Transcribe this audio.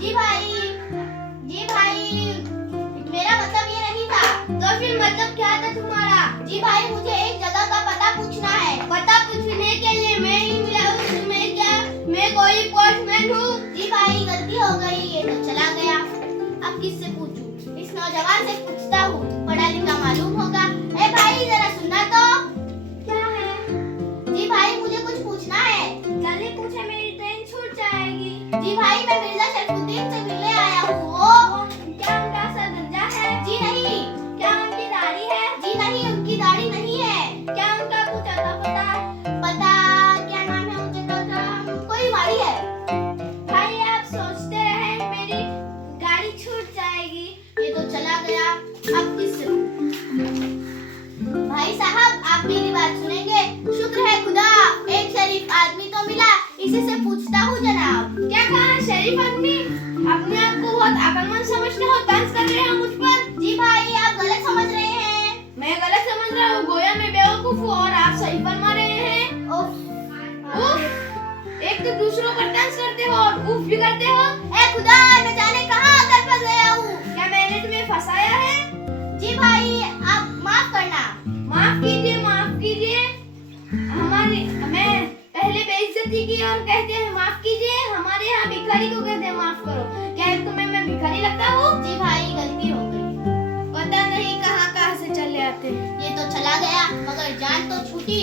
जी भाई, जी भाई, मेरा मतलब ये नहीं था। तो फिर मतलब क्या था तुम्हारा? जी भाई, मुझे एक जगह का पता पूछना है। पता पूछने के लिए मैं ही मिला हूँ तुम्हें क्या? मैं कोई पोस्टमैन हूँ? जी भाई, गलती हो गई, ये तो चला गया। अब किससे पूछूं? इस नौजवान से पूछता हूँ, पढ़ा लिखा मालूम होगा। ए भाई, जरा सुनना तो। क्या है? जी भाई, मुझे कुछ पूछना है। जल्दी पूछे, मेरी ट्रेन छूट जाएगी। जी भाई, मैं मिर्जा शरफुद्दीन से मिलने आया हूँ। वो क्या उनका सर गंजा है? जी नहीं। क्या उनकी दाढ़ी है? जी नहीं, उनकी दाढ़ी नहीं है। क्या उनका कुछ अता पता है? पता क्या नाम है मुझे तो कोई वाड़ी है। भाई आप सोचते रहे, मेरी गाड़ी छूट जाएगी। ये तो चला गया। अब किससे? भाई साहब, आप मेरी बात सुनेंगे? शुक्र है खुदा, एक शरीफ आदमी तो मिला। इसी से पूछता हूँ जनाब। क्या कहा शरीफ आदमी? अपने आप को बहुत अकलमंद समझते हो, तंज कर रहे हो मुझ पर। जी भाई, आप गलत समझ रहे हैं। मैं गलत समझ रहा हूँ? गोया मैं बेवकूफ हूँ और आप सही फरमा रहे हैं। उफ, एक तो दूसरों पर तंज करते हो और उफ भी करते हो। ए खुदा, न जाने कहाँ आकर फंस गया हूँ। क्या मैंने तुम्हें फंसाया है? जी भाई, आप माफ करना। माफ कीजिए, माफ कीजिए। हमारी मैं पहले बेइज्जती की और कहते हैं माफ कीजिए। हमारे यहाँ भिखारी को कहते हैं माफ करो। क्या तुम्हें मैं भिखारी लगता हूँ? जी भाई, गलती हो गई। पता नहीं कहाँ कहाँ से चले आते हैं। ये तो चला गया, मगर जान तो छूटी।